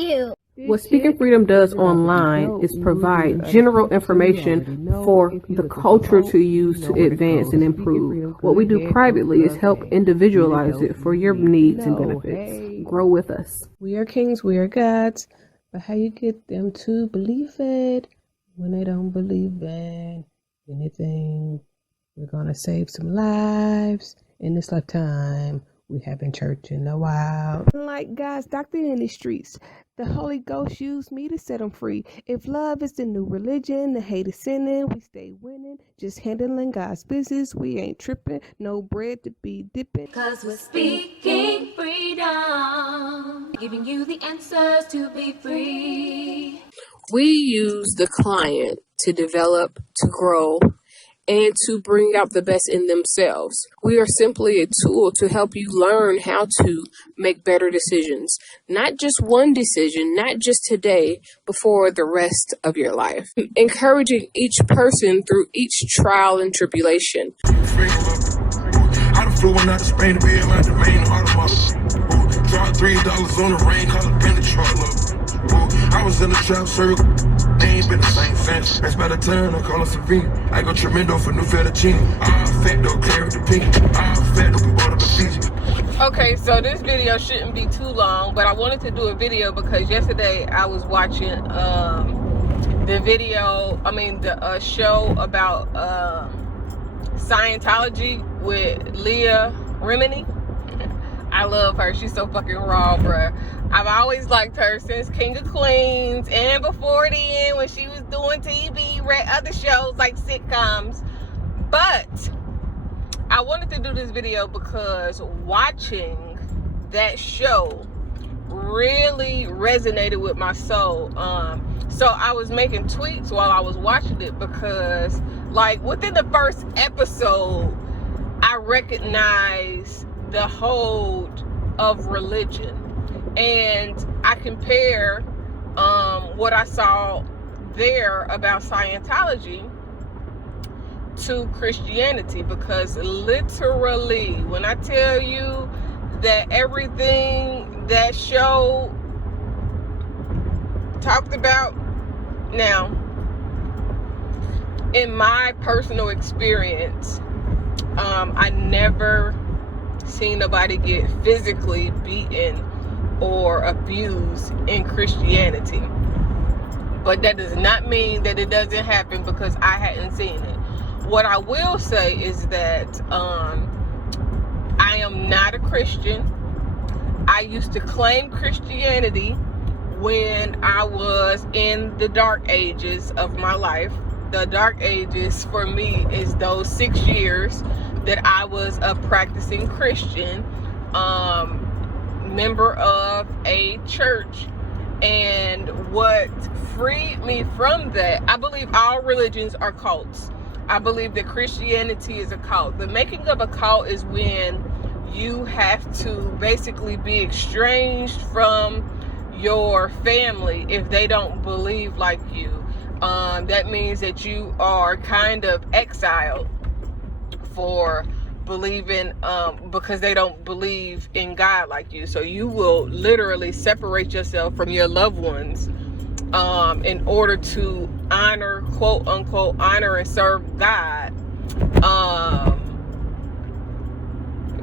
you. What Speaking Freedom does online is provide general information for the culture to use to advance and improve. What we do privately is help individualize it for your needs and benefits. Grow with us. We are kings, we are gods, but how you get them to believe it when they don't believe in anything? We're gonna save some lives in this lifetime. We haven't church in a while. Like God's doctor in the streets, the Holy Ghost used me to set them free. If love is the new religion, the hate is sinning, we stay winning. Just handling God's business, we ain't tripping. No bread to be dipping. Cause we're speaking freedom, giving you the answers to be free. We use the client to develop, to grow, and to bring out the best in themselves. We are simply a tool to help you learn how to make better decisions. Not just one decision, not just today, but for the rest of your life. Encouraging each person through each trial and tribulation. I done flew one out of Spain to be in my domain automobile. Dropped $3 on the rain, call it been the truck. I was in the trap circle. They ain't been the same since. That's by the time I call her Savina. I go tremendo for new fettuccine. Fat though, clear with the pink. Fat though, we bought up the Fiji. Okay, so this video shouldn't be too long, but I wanted to do a video because yesterday I was watching the show about Scientology with Leah Remini. I love her. She's so fucking raw, bruh. I've always liked her since King of Queens and before then when she was doing TV, other shows like sitcoms. But I wanted to do this video because watching that show really resonated with my soul. So I was making tweets while I was watching it because, like, within the first episode, I recognized the hold of religion, and I compare what I saw there about Scientology to Christianity, because literally when I tell you that everything that show talked about, now in my personal experience, I never seen nobody get physically beaten or abused in Christianity. But that does not mean that it doesn't happen because I hadn't seen it. What I will say is that I am not a Christian. I used to claim Christianity when I was in the dark ages of my life. The dark ages for me is those 6 years that I was a practicing Christian, member of a church. And what freed me from that, I believe all religions are cults. I believe that Christianity is a cult. The making of a cult is when you have to basically be estranged from your family if they don't believe like you. That means that you are kind of exiled for believing, because they don't believe in God like you. So you will literally separate yourself from your loved ones in order to honor, quote unquote, honor and serve God,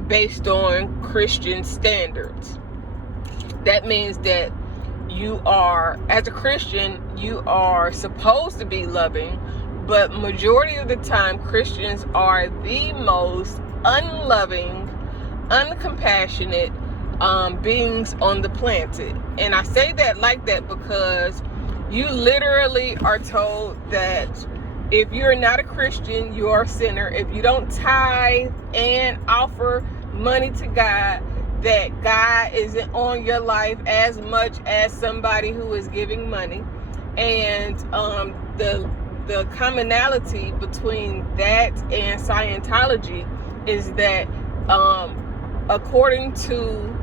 based on Christian standards. That means that you are, as a Christian, you are supposed to be loving, but majority of the time Christians are the most unloving, uncompassionate beings on the planet. And I say that like that because you literally are told that if you're not a Christian, you are a sinner. If you don't tithe and offer money to God, that God isn't on your life as much as somebody who is giving money. And the commonality between that and Scientology is that, according to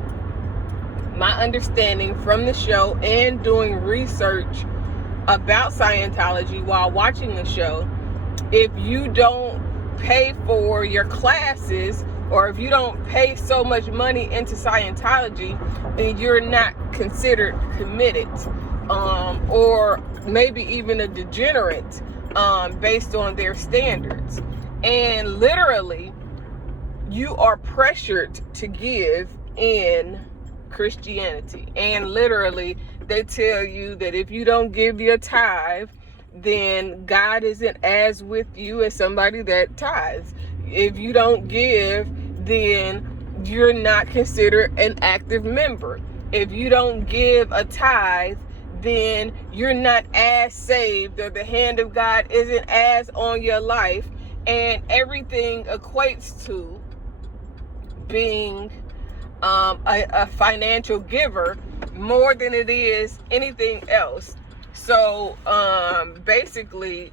my understanding from the show and doing research about Scientology while watching the show, if you don't pay for your classes or if you don't pay so much money into Scientology, then you're not considered committed, or maybe even a degenerate, based on their standards. And literally, you are pressured to give in Christianity. And literally, they tell you that if you don't give your tithe, then God isn't as with you as somebody that tithes. If you don't give, then you're not considered an active member. If you don't give a tithe, then you're not as saved, or the hand of God isn't as on your life. And everything equates to being a financial giver more than it is anything else. So basically,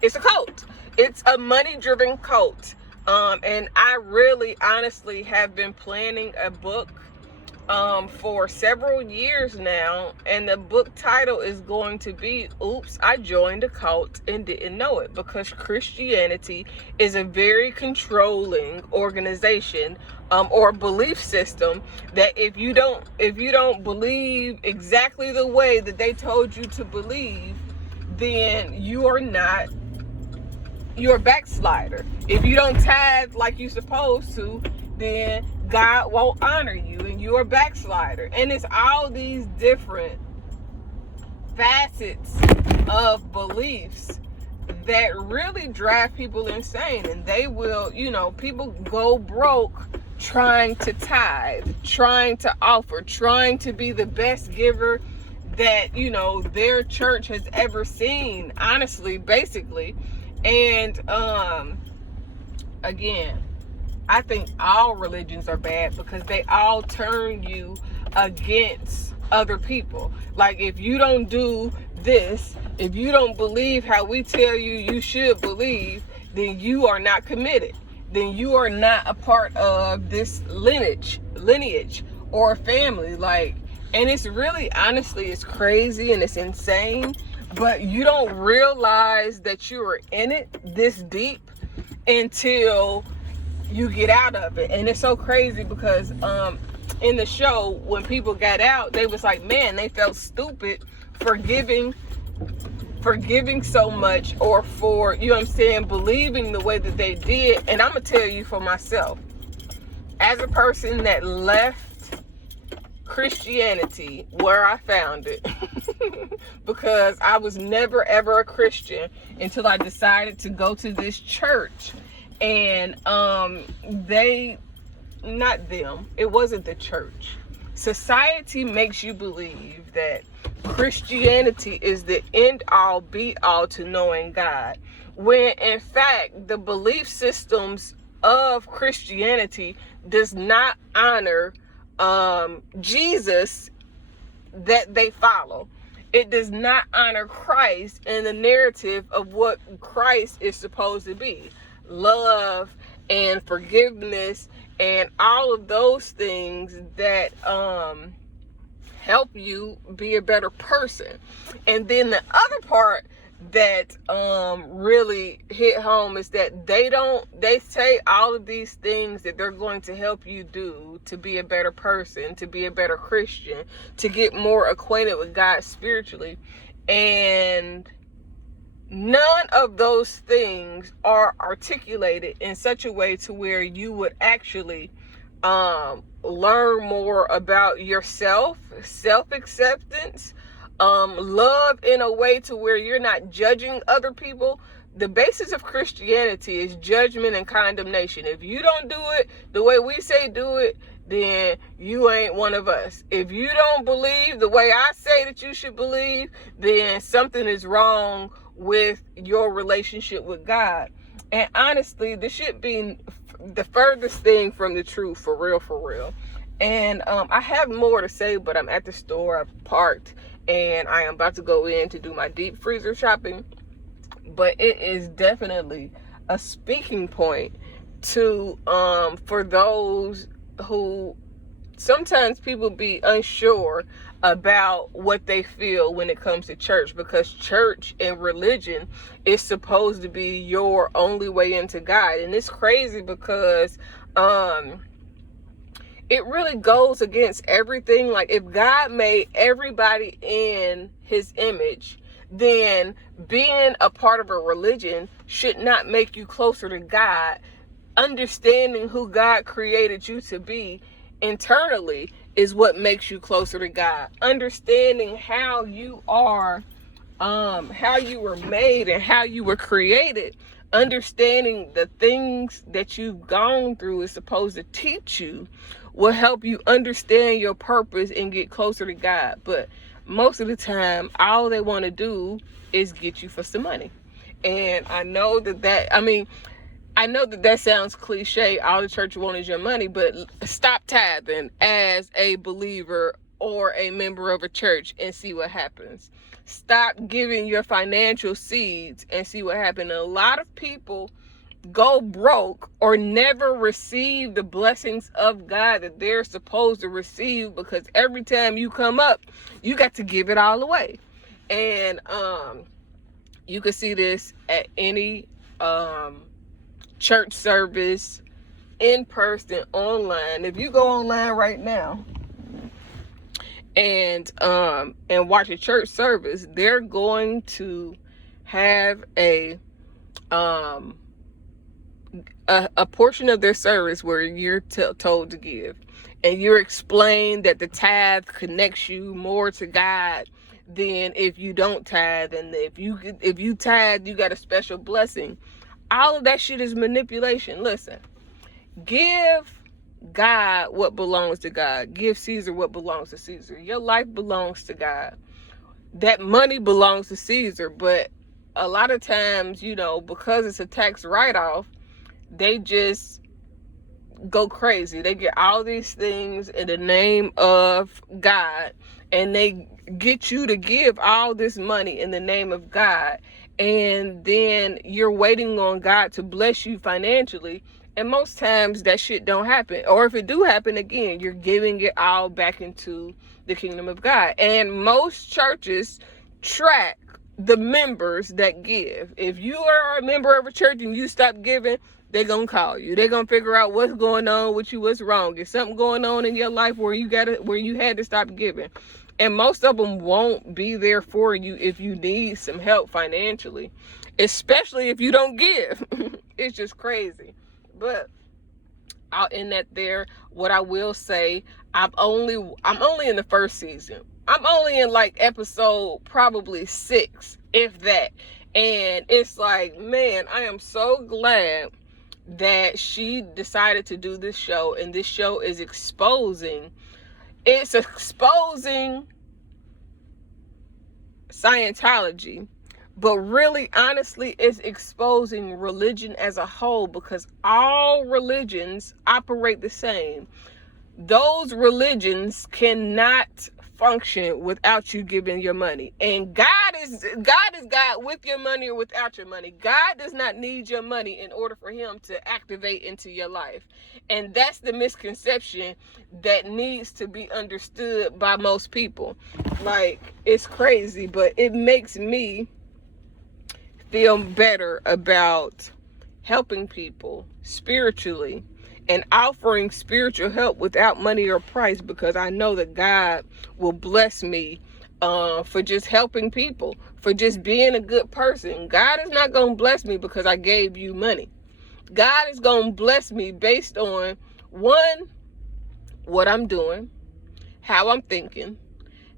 it's a cult. It's a money-driven cult. And I really honestly have been planning a book for several years now, and the book title is going to be Oops, I Joined a Cult and Didn't Know It, because Christianity is a very controlling organization, or belief system, that if you don't believe exactly the way that they told you to believe, then you're a backslider. If you don't tithe like you're supposed to, then God won't honor you, and you're a backslider. And it's all these different facets of beliefs that really drive people insane. And they will, people go broke trying to tithe, trying to offer, trying to be the best giver that, their church has ever seen, honestly, basically. And again, I think all religions are bad because they all turn you against other people. Like, if you don't do this, if you don't believe how we tell you should believe, then you are not committed. Then you are not a part of this lineage or family. Like, and it's really, honestly, it's crazy and it's insane, but you don't realize that you are in it this deep until you get out of it. And it's so crazy because in the show, when people got out, they was like, man, they felt stupid for giving so much, or for, believing the way that they did. And I'm gonna tell you for myself, as a person that left Christianity where I found it, because I was never ever a Christian until I decided to go to this church. And it wasn't the church. Society makes you believe that Christianity is the end all be all to knowing God, when in fact the belief systems of Christianity does not honor Jesus that they follow. It does not honor Christ and the narrative of what Christ is supposed to be. Love and forgiveness and all of those things that help you be a better person. And then the other part that really hit home is that they say all of these things that they're going to help you do to be a better person, to be a better Christian, to get more acquainted with God spiritually. And none of those things are articulated in such a way to where you would actually learn more about yourself, self-acceptance, love in a way to where you're not judging other people. The basis of Christianity is judgment and condemnation. If you don't do it the way we say do it, then you ain't one of us. If you don't believe the way I say that you should believe, then something is wrong with your relationship with God. And honestly, this should be the furthest thing from the truth, for real. And I have more to say, but I'm at the store, I've parked, and I am about to go in to do my deep freezer shopping. But it is definitely a speaking point to for those who sometimes people be unsure about what they feel when it comes to church, because church and religion is supposed to be your only way into God. And it's crazy because it really goes against everything. Like, if God made everybody in his image, then being a part of a religion should not make you closer to God. Understanding who God created you to be internally is what makes you closer to God. Understanding how you are, how you were made and how you were created, understanding the things that you've gone through is supposed to teach you, will help you understand your purpose and get closer to God. But most of the time, all they want to do is get you for some money. And I know that sounds cliche. All the church wants is your money, but stop tithing as a believer or a member of a church and see what happens. Stop giving your financial seeds and see what happens. A lot of people go broke or never receive the blessings of God that they're supposed to receive, because every time you come up, you got to give it all away. And you can see this at any church service, in person, online. If you go online right now and watch a church service, they're going to have a portion of their service where you're told to give, and you're explained that the tithe connects you more to God than if you don't tithe, and if you tithe, you got a special blessing. All of that shit is manipulation. Listen, give God what belongs to God. Give Caesar what belongs to Caesar. Your life belongs to God. That money belongs to Caesar. But a lot of times, because it's a tax write-off, they just go crazy. They get all these things in the name of God, and they get you to give all this money in the name of God. And then you're waiting on God to bless you financially. And most times that shit don't happen. Or if it do happen, again, you're giving it all back into the kingdom of God. And most churches track the members that give. If you are a member of a church and you stop giving, they're going to call you. They're going to figure out what's going on with you, what's wrong. Is something going on in your life where you had to stop giving. And most of them won't be there for you if you need some help financially, especially if you don't give. It's just crazy. But I'll end that there. What I will say, I'm only in the first season. I'm only in like episode probably 6, if that. And it's like, man, I am so glad that she decided to do this show. And this show is exposing Scientology, but really, honestly, it's exposing religion as a whole, because all religions operate the same. Those religions cannot function without you giving your money. And God is God with your money or without your money. God does not need your money in order for him to activate into your life. And that's the misconception that needs to be understood by most people. Like, it's crazy, but it makes me feel better about helping people spiritually and offering spiritual help without money or price, because I know that God will bless me for just helping people, for just being a good person. God is not going to bless me because I gave you money. God is going to bless me based on, one, what I'm doing, how I'm thinking,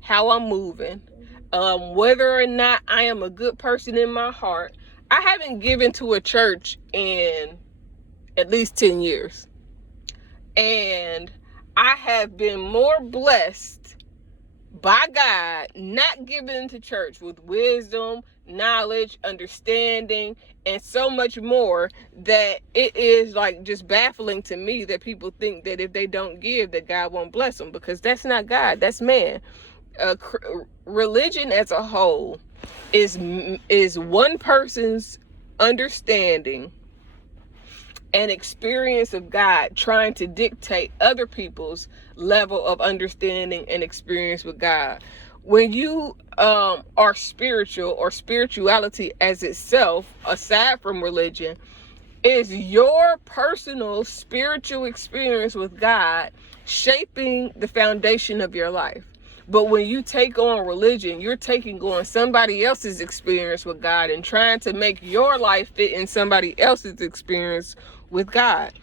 how I'm moving, whether or not I am a good person in my heart. I haven't given to a church in at least 10 years. And I have been more blessed by God not giving to church with wisdom, knowledge, understanding, and so much more, that it is like just baffling to me that people think that if they don't give, that God won't bless them, because that's not God, that's man. Religion as a whole is one person's understanding an experience of God trying to dictate other people's level of understanding and experience with God. When you are spiritual, or spirituality as itself, aside from religion, is your personal spiritual experience with God shaping the foundation of your life. But when you take on religion, you're taking on somebody else's experience with God and trying to make your life fit in somebody else's experience with God.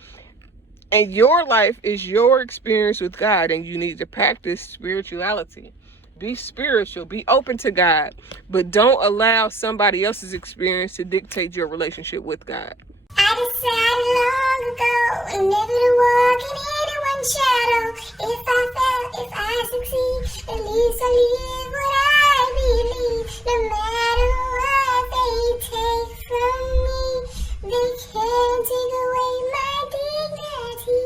And your life is your experience with God, and you need to practice spirituality. Be spiritual, be open to God, but don't allow somebody else's experience to dictate your relationship with God. I decided long ago never to walk in anyone's shadow. If I fail, if I succeed, at least I live what I believe. No matter what they take from me, they can't take away my dignity.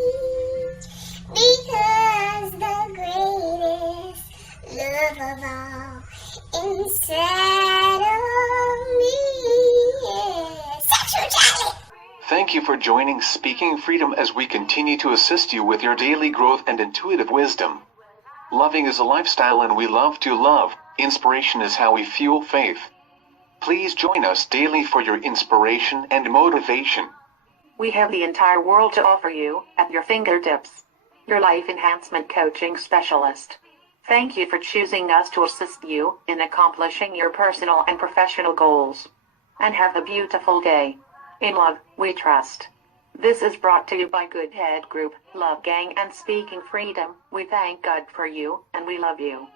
Because the greatest love of all inside of me is sexuality. Thank you for joining Speaking Freedom as we continue to assist you with your daily growth and intuitive wisdom. Loving is a lifestyle and we love to love. Inspiration is how we fuel faith. Please join us daily for your inspiration and motivation. We have the entire world to offer you at your fingertips. Your life enhancement coaching specialist. Thank you for choosing us to assist you in accomplishing your personal and professional goals. And have a beautiful day. In love, we trust. This is brought to you by Good Head Group, Love Gang, and Speaking Freedom. We thank God for you, and we love you.